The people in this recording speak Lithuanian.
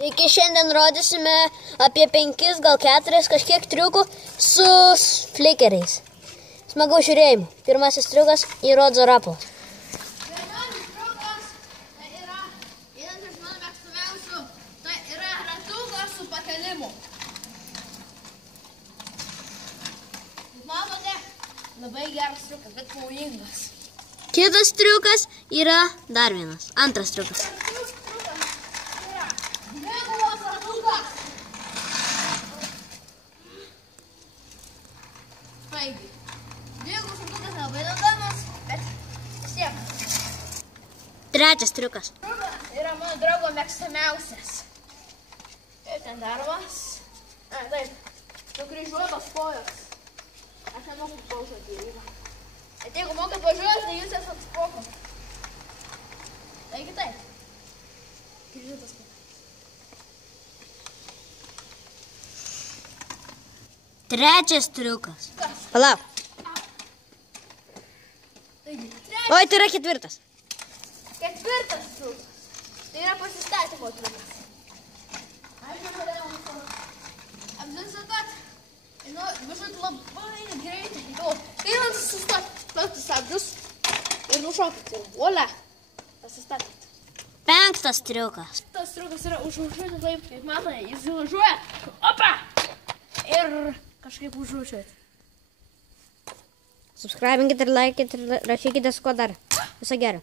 Taigi šiandien rodysime apie 5, gal 4 kažkiek triukų su flikeriais. Smagaus žiūrėjimų. Pirmasis triukas įrodo rapolas. Pirmasis triukas tai yra vienas iš mano mėgstamiausių. Tai yra ratukas su pakelimu. Manote, labai geras triukas, bet pavojingas. Kitas triukas yra dar vienas. Antras triukas. Dvigubas ratukas labai naudojamas, bet vis tiek. Trečias triukas. Triukas yra mano draugo mėgstamiausias. Kaip ten daromas? Taip, nukryžiuotos kojos. Aš nemoku paužuoti įvą. Bet jeigu mokat važiuoti, tai jūs esat spoko. Taigi taip. Kryžiuotos kojos. Trečias triukas. Palauk. Oi, tai yra ketvirtas. Ketvirtas triukas. Tai yra pasistatymo triukas. Aš nenorėjau apsistot. Važiuoti labai greitai. Kai man sustot, plaukti stabdžius ir nušokit. Ir volia. Pasistatyti. Penktas triukas. Tas triukas yra užvažiuoti taip, kaip matai, jis važiuoja. Opa! Ir kažkaip užvažiuoti. Subscribinkit ir laikykit ir rašykite, su kuo dar. Viso gero.